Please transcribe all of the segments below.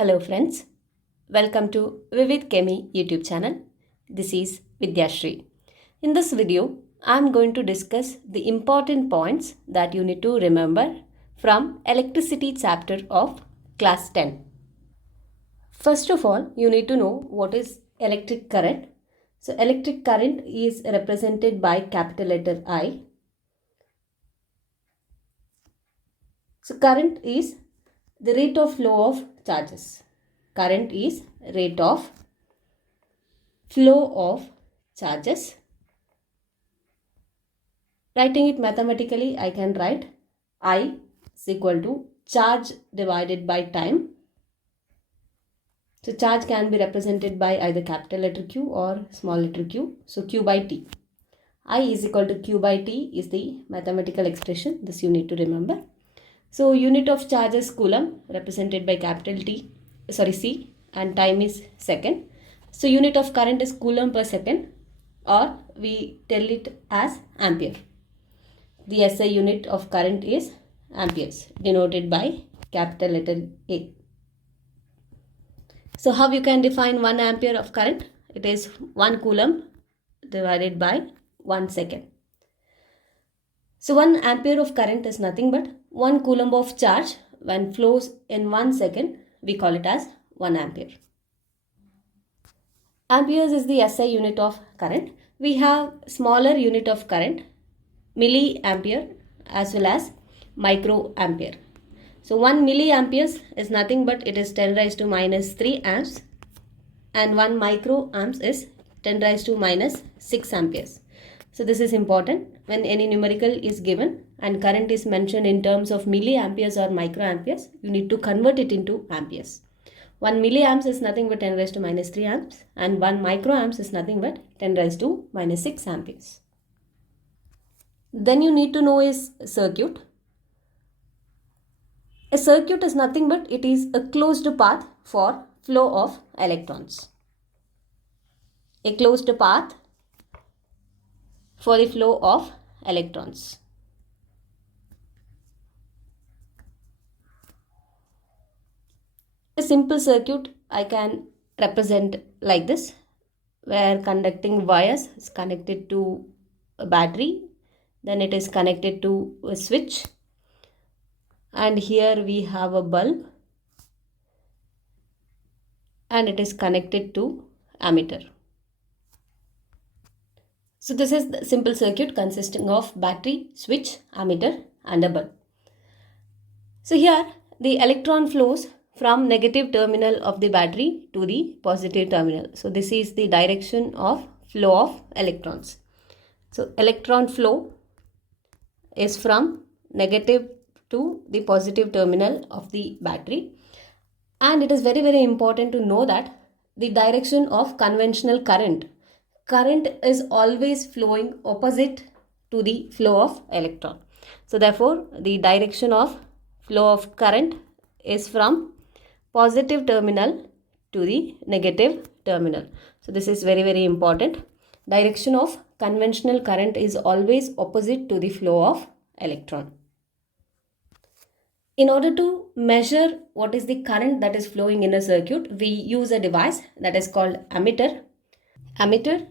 Hello friends, welcome to Vivid Chemi YouTube channel. This is Vidyashri. In this video, I am going to discuss the important points that you need to remember from electricity chapter of class 10. First of all, you need to know what is electric current. So electric current is represented by capital letter I. So current is the rate of flow of charges. Current is rate of flow of charges. Writing it mathematically, I can write I is equal to charge divided by time. So charge can be represented by either capital letter Q or small letter q. So Q by T. I is equal to Q by T is the mathematical expression. This you need to remember. So unit of charge is coulomb, represented by capital C, and time is second. So unit of current is coulomb per second, or we tell it as ampere. The SI unit of current is amperes, denoted by capital letter A. So how you can define 1 ampere of current? It is 1 coulomb divided by 1 second. So 1 ampere of current is nothing but 1 coulomb of charge when flows in 1 second. We call it as 1 ampere. Amperes is the SI unit of current. We have smaller unit of current, milliampere as well as microampere. So 1 milliamperes is nothing but it is 10 raised to minus 3 amps, and 1 microamps is 10 raised to minus 6 amperes. So this is important. When any numerical is given and current is mentioned in terms of milliamperes or microamperes, you need to convert it into amperes. 1 milliamps is nothing but 10 raised to minus 3 amps, and 1 microamps is nothing but 10 raised to minus 6 amperes. Then you need to know is circuit. A circuit is nothing but it is a closed path for flow of electrons. A closed path for the flow of electrons. A simple circuit I can represent like this, where conducting wires is connected to a battery, then it is connected to a switch, and here we have a bulb, and it is connected to ammeter. So this is the simple circuit consisting of battery, switch, ammeter and a bulb. So here the electron flows from negative terminal of the battery to the positive terminal. So this is the direction of flow of electrons. So electron flow is from negative to the positive terminal of the battery. And it is very important to know that the direction of conventional current is always flowing opposite to the flow of electron. So therefore, the direction of flow of current is from positive terminal to the negative terminal. So this is very important. Direction of conventional current is always opposite to the flow of electron. In order to measure what is the current that is flowing in a circuit, we use a device that is called ammeter. Ammeter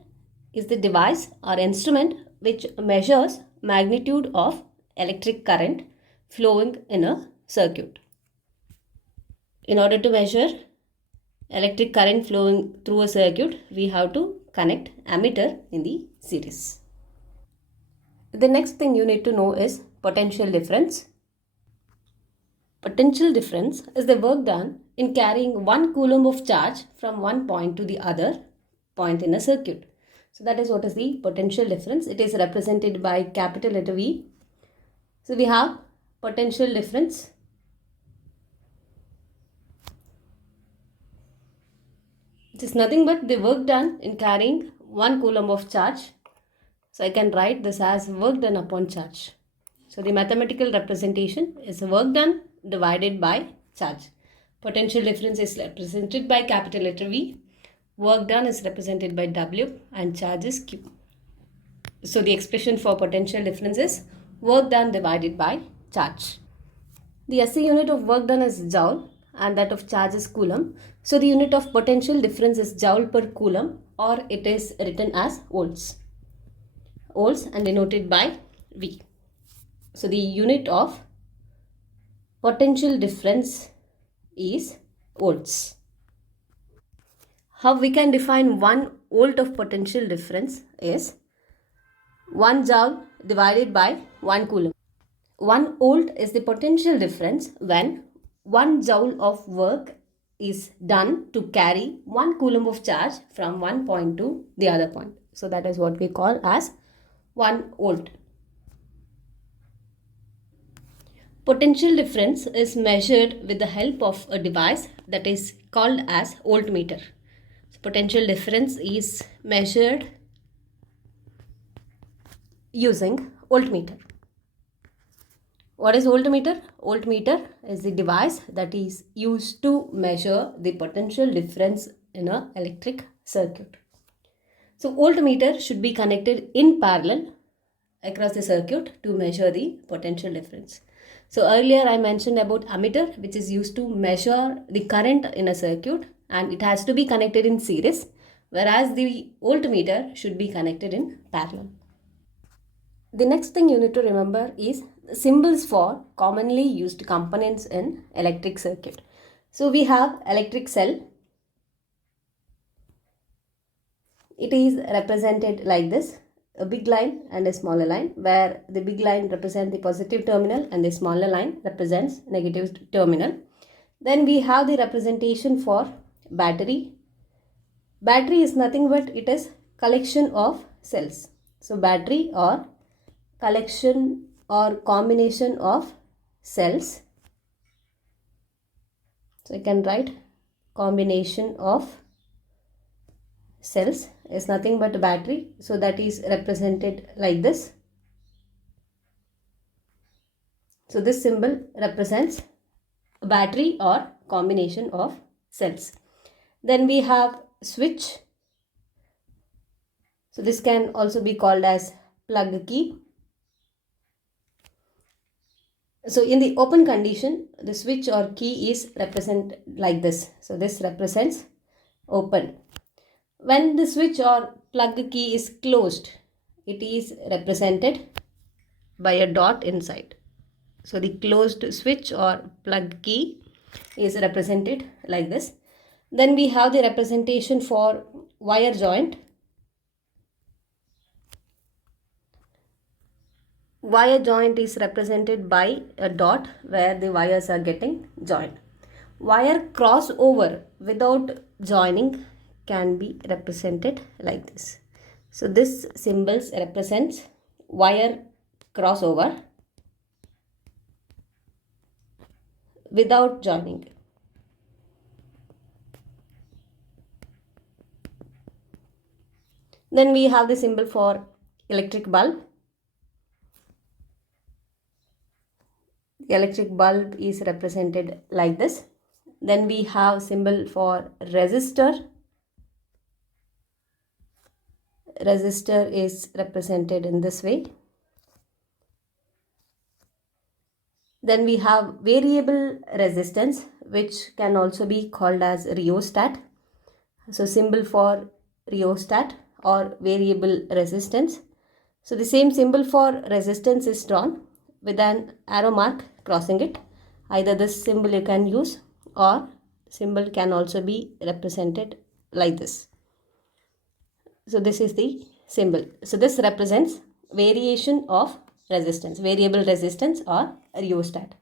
is the device or instrument which measures magnitude of electric current flowing in a circuit. In order to measure electric current flowing through a circuit, we have to connect ammeter in the series. The next thing you need to know is potential difference. Potential difference is the work done in carrying 1 coulomb of charge from one point to the other point in a circuit. So that is what is the potential difference. It is represented by capital letter V. So we have potential difference. It is nothing but the work done in carrying 1 coulomb of charge. So I can write this as work done upon charge. So the mathematical representation is work done divided by charge. Potential difference is represented by capital letter V. Work done is represented by W and charge is Q. So the expression for potential difference is work done divided by charge. The SI unit of work done is Joule, and that of charge is coulomb. So the unit of potential difference is Joule per coulomb, or it is written as volts. Volts and denoted by V. So the unit of potential difference is volts. How we can define 1 volt of potential difference is 1 joule divided by 1 coulomb. 1 volt is the potential difference when 1 joule of work is done to carry 1 coulomb of charge from one point to the other point. So that is what we call as 1 volt. Potential difference is measured with the help of a device that is called as voltmeter. So potential difference is measured using voltmeter. What is voltmeter? Voltmeter is the device that is used to measure the potential difference in an electric circuit. So voltmeter should be connected in parallel across the circuit to measure the potential difference. So earlier I mentioned about ammeter, which is used to measure the current in a circuit, and it has to be connected in series, whereas the voltmeter should be connected in parallel. The next thing you need to remember is symbols for commonly used components in electric circuit. So we have electric cell. It is represented like this, a big line and a smaller line, where the big line represents the positive terminal and the smaller line represents negative terminal. Then we have the representation for battery. Battery is nothing but it is collection of cells. So battery or collection or combination of cells. So I can write combination of cells is nothing but a battery. So that is represented like this. So this symbol represents a battery or combination of cells. Then we have switch. So this can also be called as plug key. So in the open condition, the switch or key is represented like this. So this represents open. When the switch or plug key is closed, it is represented by a dot inside. So the closed switch or plug key is represented like this. Then we have the representation for wire joint. Wire joint is represented by a dot where the wires are getting joined. Wire crossover without joining can be represented like this. So this symbols represents wire crossover without joining. Then we have the symbol for electric bulb. The electric bulb is represented like this. Then we have symbol for resistor. Resistor is represented in this way. Then we have variable resistance, which can also be called as rheostat. So symbol for rheostat or variable resistance. So the same symbol for resistance is drawn with an arrow mark crossing it. Either this symbol you can use, or symbol can also be represented like this. So this is the symbol. So this represents variation of resistance, variable resistance or rheostat.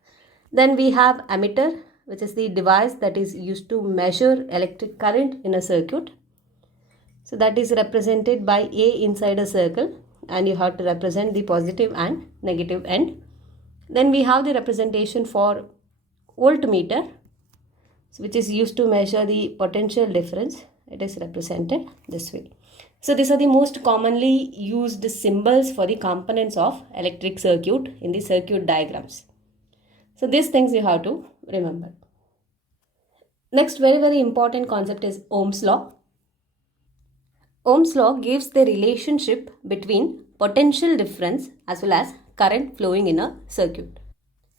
Then we have ammeter, which is the device that is used to measure electric current in a circuit. So that is represented by A inside a circle, and you have to represent the positive and negative end. Then we have the representation for voltmeter, which is used to measure the potential difference. It is represented this way. So these are the most commonly used symbols for the components of electric circuit in the circuit diagrams. So these things you have to remember. Next very important concept is Ohm's law. Ohm's law gives the relationship between potential difference as well as current flowing in a circuit.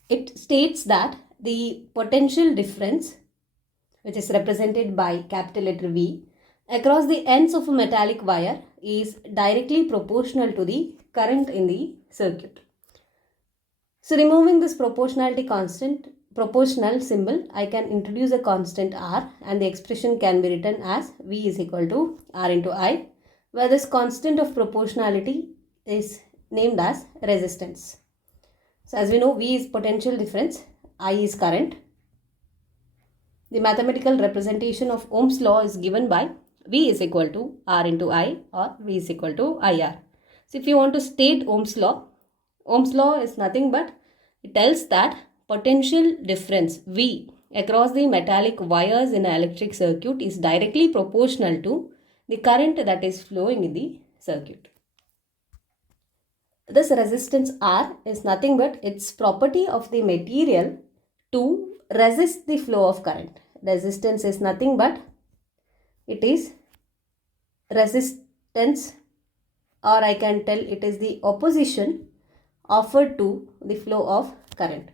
It states that the potential difference which is represented by capital letter V, across the ends of a metallic wire is directly proportional to the current in the circuit. So removing this proportional symbol, I can introduce a constant R, and the expression can be written as V is equal to R into I, where this constant of proportionality is named as resistance. So as we know, V is potential difference, I is current. The mathematical representation of Ohm's law is given by V is equal to R into I, or V is equal to IR. So if you want to state Ohm's law is nothing but it tells that potential difference V across the metallic wires in an electric circuit is directly proportional to the current that is flowing in the circuit. This resistance R is nothing but its property of the material to resist the flow of current. Resistance is nothing but it is resistance, or I can tell it is the opposition offered to the flow of current.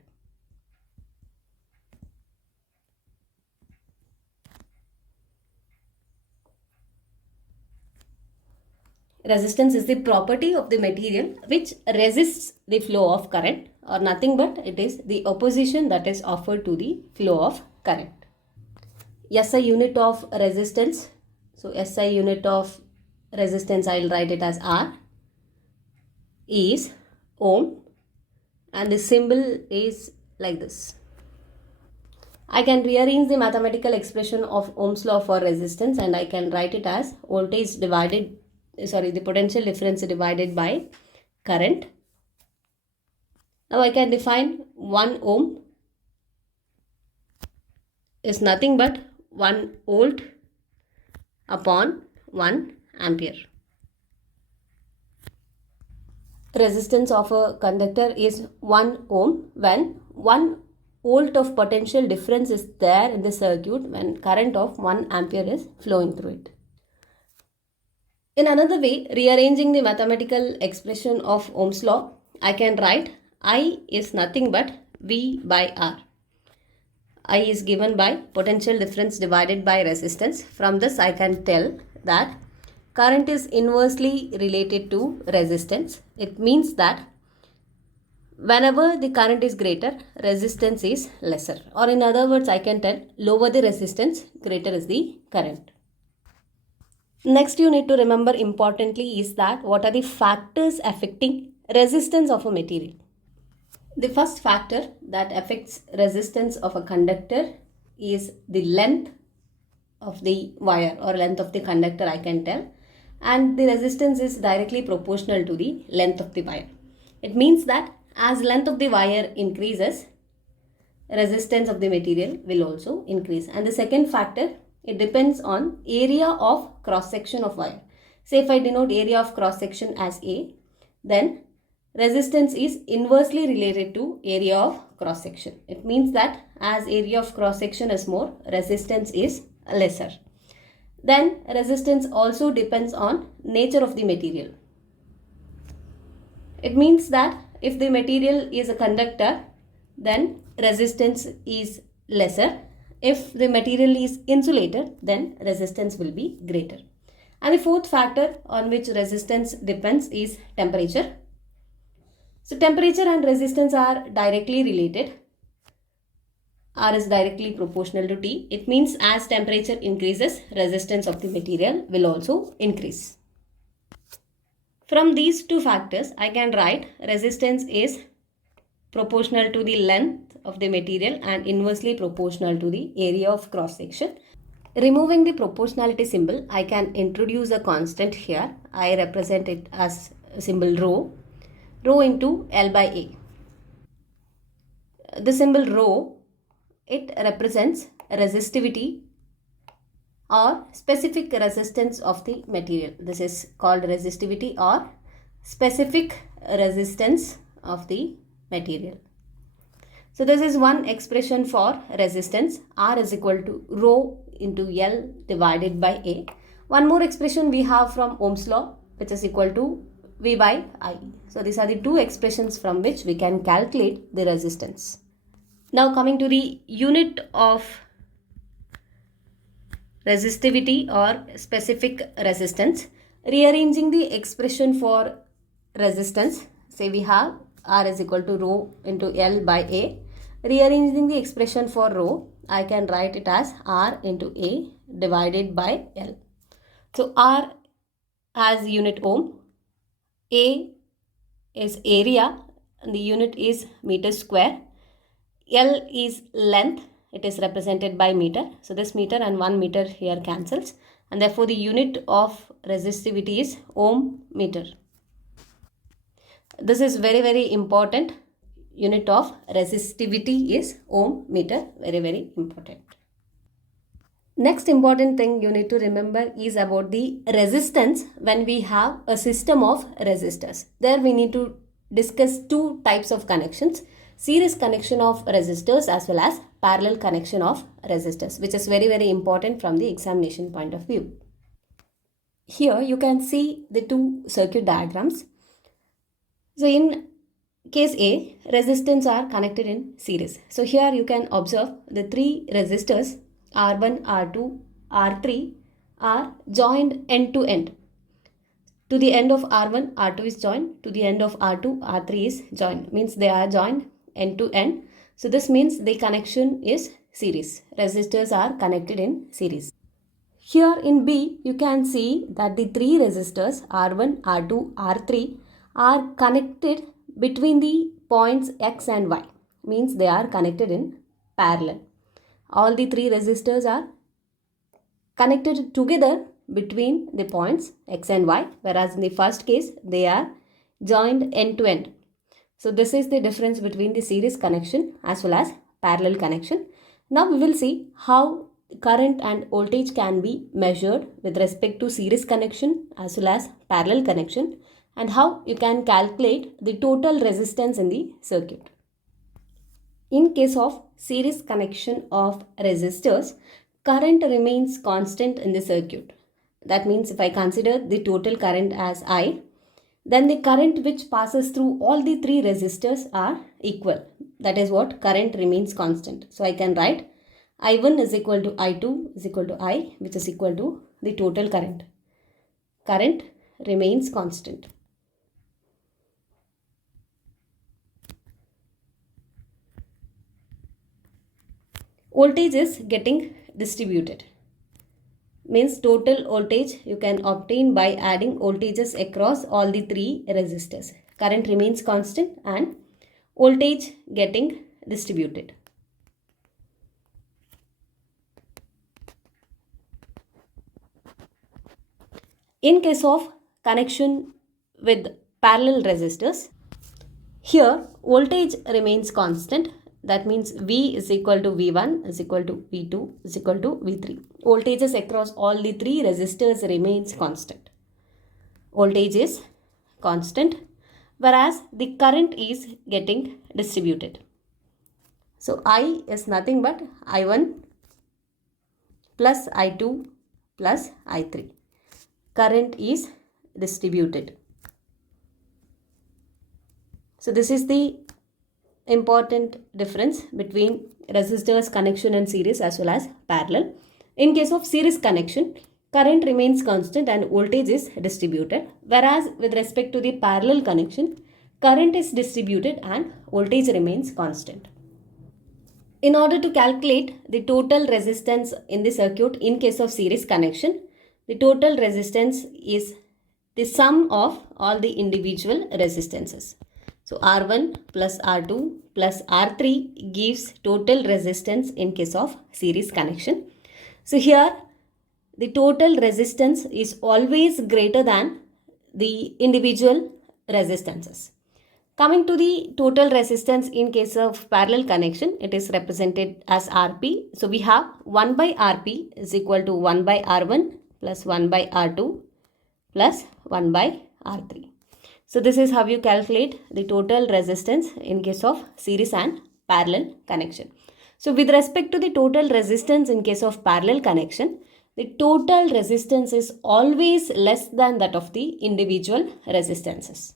Resistance is the property of the material which resists the flow of current, or nothing but it is the opposition that is offered to the flow of current. SI unit of resistance. So SI unit of resistance, I will write it as R, is ohm, and the symbol is like this. I can rearrange the mathematical expression of Ohm's law for resistance, and I can write it as the potential difference divided by current. Now I can define 1 ohm is nothing but 1 volt upon 1 ampere. Resistance of a conductor is 1 ohm when 1 volt of potential difference is there in the circuit when current of 1 ampere is flowing through it. In another way, rearranging the mathematical expression of Ohm's law, I can write I is nothing but V by R. I is given by potential difference divided by resistance. From this, I can tell that current is inversely related to resistance. It means that whenever the current is greater, resistance is lesser. Or in other words, I can tell lower the resistance, greater is the current. Next, you need to remember importantly is that what are the factors affecting resistance of a material. The first factor that affects resistance of a conductor is the length of the wire, or length of the conductor, I can tell, and the resistance is directly proportional to the length of the wire. It means that as length of the wire increases, resistance of the material will also increase. And the second factor, it depends on area of cross section of wire. Say if I denote area of cross section as A, then resistance is inversely related to area of cross section. It means that as area of cross section is more, resistance is lesser. Then resistance also depends on nature of the material. It means that if the material is a conductor, then resistance is lesser. If the material is insulator, then resistance will be greater. And the fourth factor on which resistance depends is temperature. So temperature and resistance are directly related. R is directly proportional to T. It means as temperature increases, resistance of the material will also increase. From these two factors, I can write resistance is proportional to the length of the material and inversely proportional to the area of cross section. Removing the proportionality symbol, I can introduce a constant here. I represent it as symbol rho into L by A. The symbol rho, it represents resistivity or specific resistance of the material. This is called resistivity or specific resistance of the material. So this is one expression for resistance. R is equal to rho into L divided by A. One more expression we have from Ohm's law, which is equal to V by I. So these are the two expressions from which we can calculate the resistance. Now coming to the unit of resistivity or specific resistance. Rearranging the expression for resistance, say we have R is equal to rho into L by A. Rearranging the expression for rho, I can write it as R into A divided by L. So R has unit ohm, A is area, and the unit is meter square. L is length, it is represented by meter. So this meter and 1 meter here cancels, and therefore the unit of resistivity is ohm meter. This is very important. Unit of resistivity is ohm meter. Very important. Next important thing you need to remember is about the resistance when we have a system of resistors. There we need to discuss two types of connections. Series connection of resistors as well as parallel connection of resistors, which is very important from the examination point of view. Here you can see the two circuit diagrams. So in case A, resistors are connected in series. So here you can observe the three resistors R1, R2, R3 are joined end to end. To the end of R1, R2 is joined. To the end of R2, R3 is joined. Means they are joined end to end. So this means the connection is series. Resistors are connected in series. Here in B, you can see that the three resistors R1, R2, R3 are connected between the points X and Y. Means they are connected in parallel. All the three resistors are connected together between the points X and Y, whereas in the first case they are joined end to end. So this is the difference between the series connection as well as parallel connection. Now we will see how current and voltage can be measured with respect to series connection as well as parallel connection, and how you can calculate the total resistance in the circuit. In case of series connection of resistors, current remains constant in the circuit. That means if I consider the total current as I, then the current which passes through all the three resistors are equal. That is what current remains constant. So I can write I1 is equal to I2 is equal to I, which is equal to the total current. Current remains constant. Voltage is getting distributed. Means total voltage you can obtain by adding voltages across all the three resistors. Current remains constant and voltage getting distributed. In case of connection with parallel resistors, here voltage remains constant. That means V is equal to V1 is equal to V2 is equal to V3. Voltages across all the three resistors remains constant. Voltage is constant, whereas the current is getting distributed. So I is nothing but I1 plus I2 plus I3. Current is distributed. So this is the important difference between resistors connection in series as well as parallel. In case of series connection, current remains constant and voltage is distributed, whereas with respect to the parallel connection, current is distributed and voltage remains constant. In order to calculate the total resistance in the circuit in case of series connection, the total resistance is the sum of all the individual resistances. So R1 plus R2 plus R3 gives total resistance in case of series connection. So here the total resistance is always greater than the individual resistances. Coming to the total resistance in case of parallel connection, it is represented as Rp. So we have 1 by Rp is equal to 1 by R1 plus 1 by R2 plus 1 by R3. So this is how you calculate the total resistance in case of series and parallel connection. So with respect to the total resistance in case of parallel connection, the total resistance is always less than that of the individual resistances.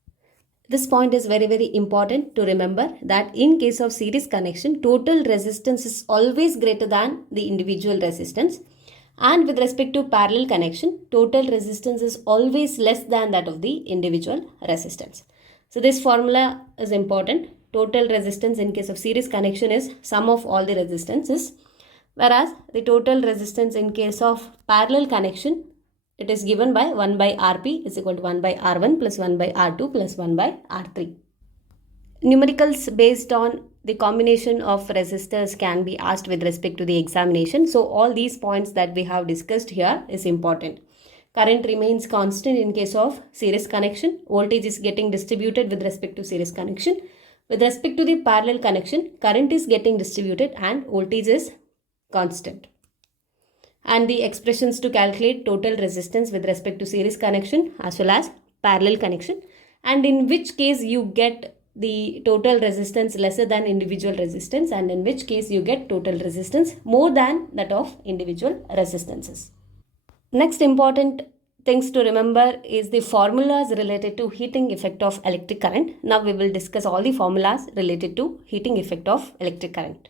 This point is very important to remember, that in case of series connection, total resistance is always greater than the individual resistance. And with respect to parallel connection, total resistance is always less than that of the individual resistance. So this formula is important. Total resistance in case of series connection is sum of all the resistances, whereas the total resistance in case of parallel connection, it is given by 1 by Rp is equal to 1 by R1 plus 1 by R2 plus 1 by R3. Numericals based on the combination of resistors can be asked with respect to the examination. So all these points that we have discussed here is important. Current remains constant in case of series connection. Voltage is getting distributed with respect to series connection. With respect to the parallel connection, current is getting distributed and voltage is constant. And the expressions to calculate total resistance with respect to series connection as well as parallel connection, and in which case you get the total resistance lesser than individual resistance, and in which case you get total resistance more than that of individual resistances. Next important things to remember is the formulas related to heating effect of electric current. Now we will discuss all the formulas related to heating effect of electric current.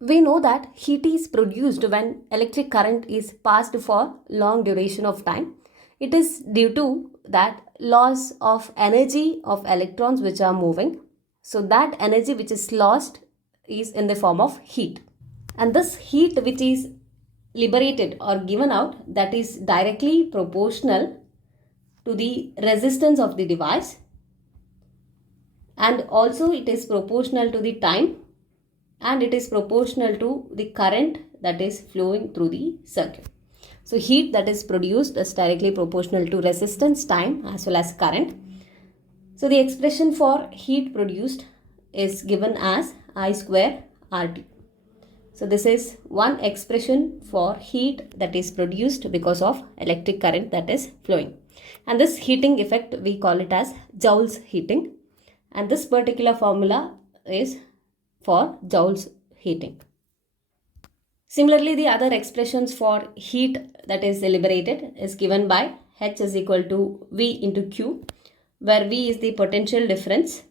We know that heat is produced when electric current is passed for long duration of time. It is due to that loss of energy of electrons which are moving. So that energy which is lost is in the form of heat. And this heat which is liberated or given out, that is directly proportional to the resistance of the device, and also it is proportional to the time, and it is proportional to the current that is flowing through the circuit. So heat that is produced is directly proportional to resistance, time as well as current. So the expression for heat produced is given as I square RT. So this is one expression for heat that is produced because of electric current that is flowing. And this heating effect we call it as Joule's heating. And this particular formula is for Joule's heating. Similarly, the other expressions for heat that is liberated is given by H is equal to V into Q, where V is the potential difference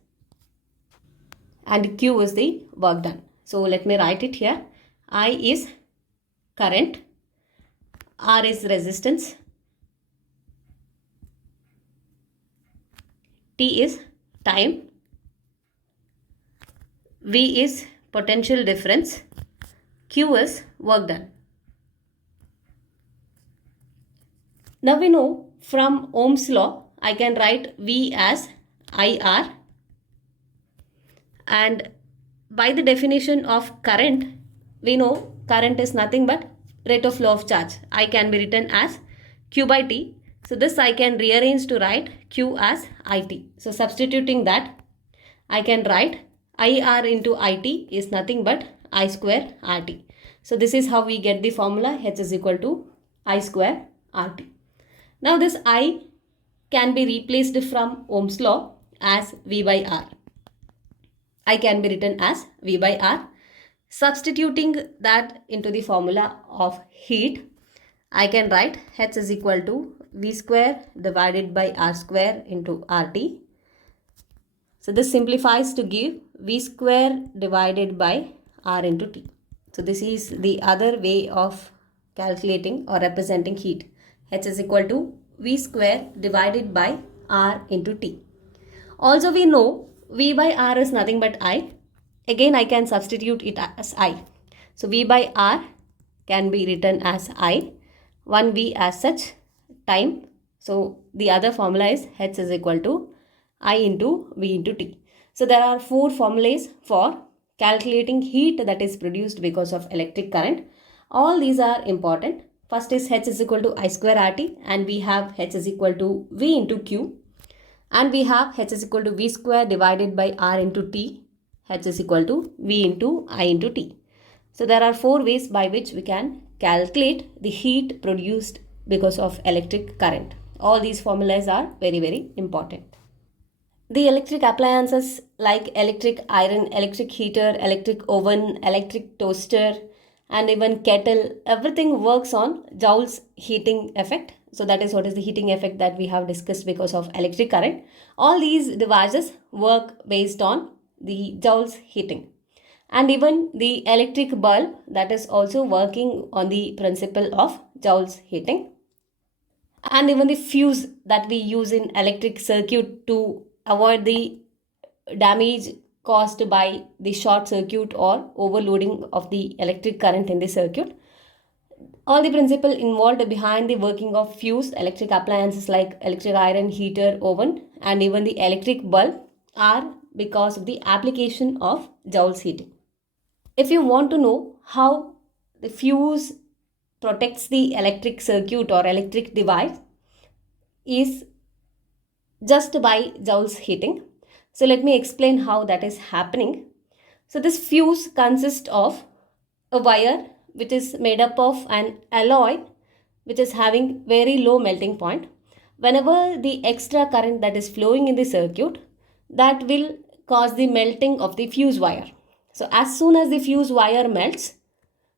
and Q is the work done. So let me write it here. I is current, R is resistance, T is time, V is potential difference, Q is work done. Now we know from Ohm's law, I can write V as IR, and by the definition of current, we know current is nothing but rate of flow of charge. I can be written as Q by T. So this I can rearrange to write Q as IT. So substituting that, I can write IR into IT is nothing but I square RT. So this is how we get the formula H is equal to I square RT. Now this I can be replaced from Ohm's law as V by R. I can be written as V by R. Substituting that into the formula of heat, I can write H is equal to V square divided by R square into RT. So this simplifies to give V square divided by R into T. So this is the other way of calculating or representing heat. H is equal to V square divided by R into T. Also we know V by R is nothing but I. Again I can substitute it as I. So V by R can be written as I. 1V as such, time. So the other formula is H is equal to I into V into T. So there are four formulas for calculating heat that is produced because of electric current. All these are important. First is H is equal to I square RT, and we have H is equal to V into Q, and we have H is equal to V square divided by R into T. H is equal to V into I into T. So there are four ways by which we can calculate the heat produced because of electric current. All these formulas are very, very important. The electric appliances like electric iron, electric heater, electric oven, electric toaster, and even kettle, everything works on Joule's heating effect. So that is what is the heating effect that we have discussed because of electric current. All these devices work based on the Joule's heating. And even the electric bulb, that is also working on the principle of Joule's heating. And even the fuse that we use in electric circuit to avoid the damage caused by the short circuit or overloading of the electric current in the circuit. All the principle involved behind the working of fuse, electric appliances like electric iron, heater, oven, and even the electric bulb are because of the application of Joule's heating. If you want to know how the fuse protects the electric circuit or electric device, is just by Joule's heating. So let me explain how that is happening. So this fuse consists of a wire which is made up of an alloy which is having very low melting point. Whenever the extra current that is flowing in the circuit, that will cause the melting of the fuse wire. So as soon as the fuse wire melts,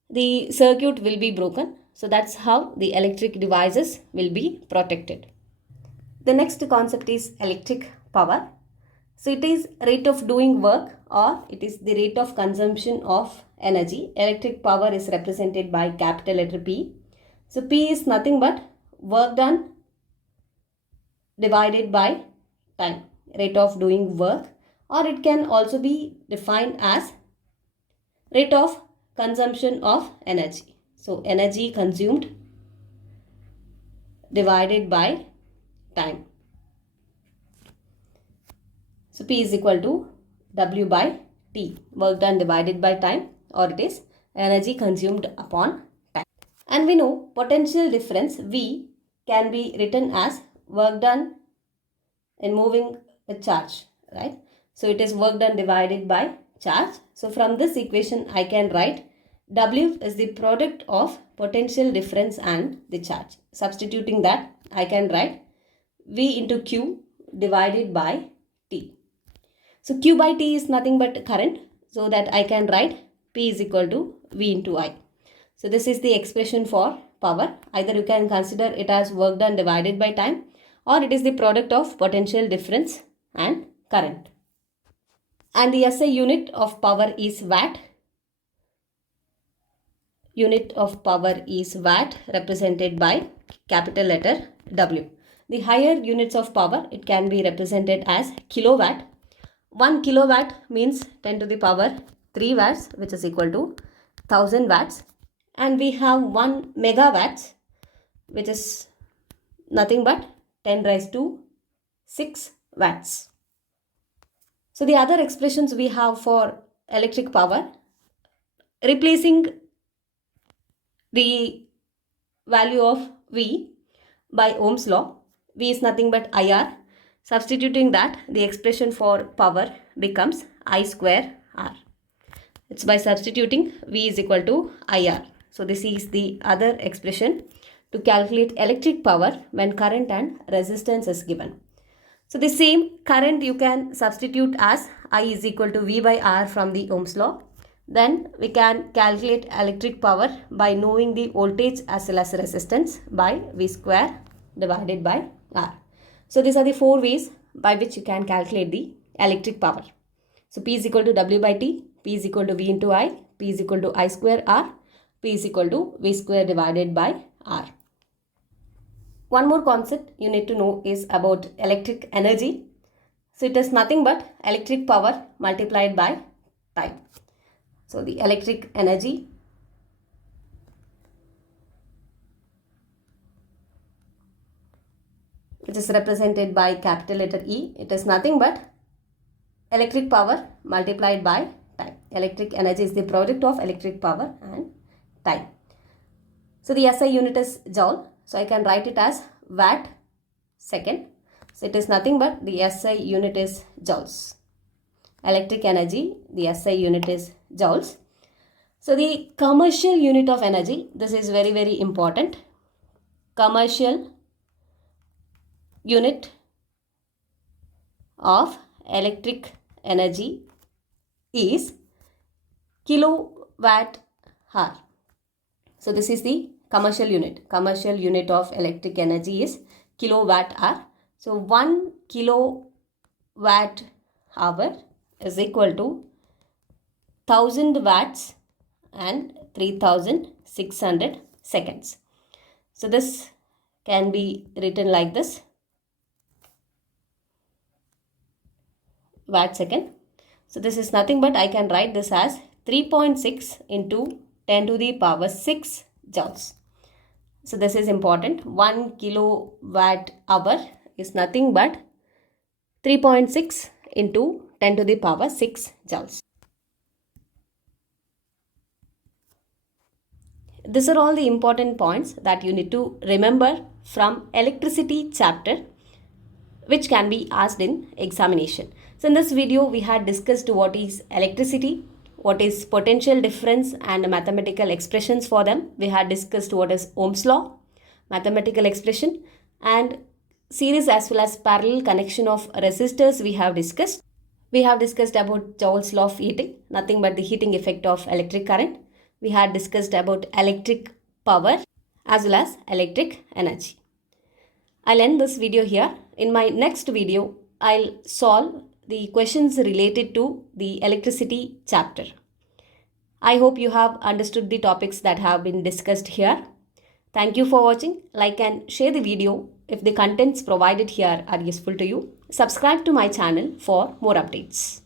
the circuit will be broken. So that's how the electric devices will be protected. The next concept is electric power. So it is rate of doing work, or it is the rate of consumption of energy. Electric power is represented by capital letter P. So P is nothing but work done divided by time, rate of doing work, or it can also be defined as rate of consumption of energy. So energy consumed divided by time. So P is equal to W by T, work done divided by time, or it is energy consumed upon time. And we know potential difference V can be written as work done in moving a charge, right? So it is work done divided by charge. So from this equation I can write W is the product of potential difference and the charge. Substituting that, I can write V into Q divided by T. So Q by T is nothing but current, so that I can write P is equal to V into I. So this is the expression for power. Either you can consider it as work done divided by time, or it is the product of potential difference and current. And the SI unit of power is watt. Unit of power is watt, represented by capital letter W. The higher units of power, it can be represented as kilowatt. 1 kilowatt means 10 to the power 3 watts, which is equal to 1000 watts. And we have 1 megawatt, which is nothing but 10 raised to 6 watts. So the other expressions we have for electric power, replacing the value of V by Ohm's law, V is nothing but IR. Substituting that, the expression for power becomes I square R. It's by substituting V is equal to IR. So this is the other expression to calculate electric power when current and resistance is given. So the same current you can substitute as I is equal to V by R from the Ohm's law. Then we can calculate electric power by knowing the voltage as well as resistance by V square divided by R. So these are the 4 ways by which you can calculate the electric power. So P is equal to W by T, P is equal to V into I, P is equal to I square R, P is equal to V square divided by R. One more concept you need to know is about electric energy. So it is nothing but electric power multiplied by time. So the electric energy which is represented by capital letter E, it is nothing but electric power multiplied by time. Electric energy is the product of electric power and time. So the SI unit is Joule. So I can write it as watt second. So it is nothing but the SI unit is joules. Electric energy, the SI unit is joules. So the commercial unit of energy, this is very, very important. Commercial unit of electric energy is kilowatt hour. So this is the commercial unit. Commercial unit of electric energy is kilowatt hour. So 1 kilowatt hour is equal to 1000 watts and 3600 seconds. So this can be written like this, watt second. So this is nothing but I can write this as 3.6 into 10 to the power 6 joules. So this is important. 1 kilowatt hour is nothing but 3.6 into 10 to the power 6 joules. These are all the important points that you need to remember from electricity chapter, which can be asked in examination. So in this video, we had discussed what is electricity, what is potential difference and mathematical expressions for them. We had discussed what is Ohm's law, mathematical expression, and series as well as parallel connection of resistors we have discussed. We have discussed about Joule's law of heating, nothing but the heating effect of electric current. We had discussed about electric power as well as electric energy. I'll end this video here. In my next video, I'll solve the questions related to the electricity chapter. I hope you have understood the topics that have been discussed here. Thank you for watching. Like and share the video if the contents provided here are useful to you. Subscribe to my channel for more updates.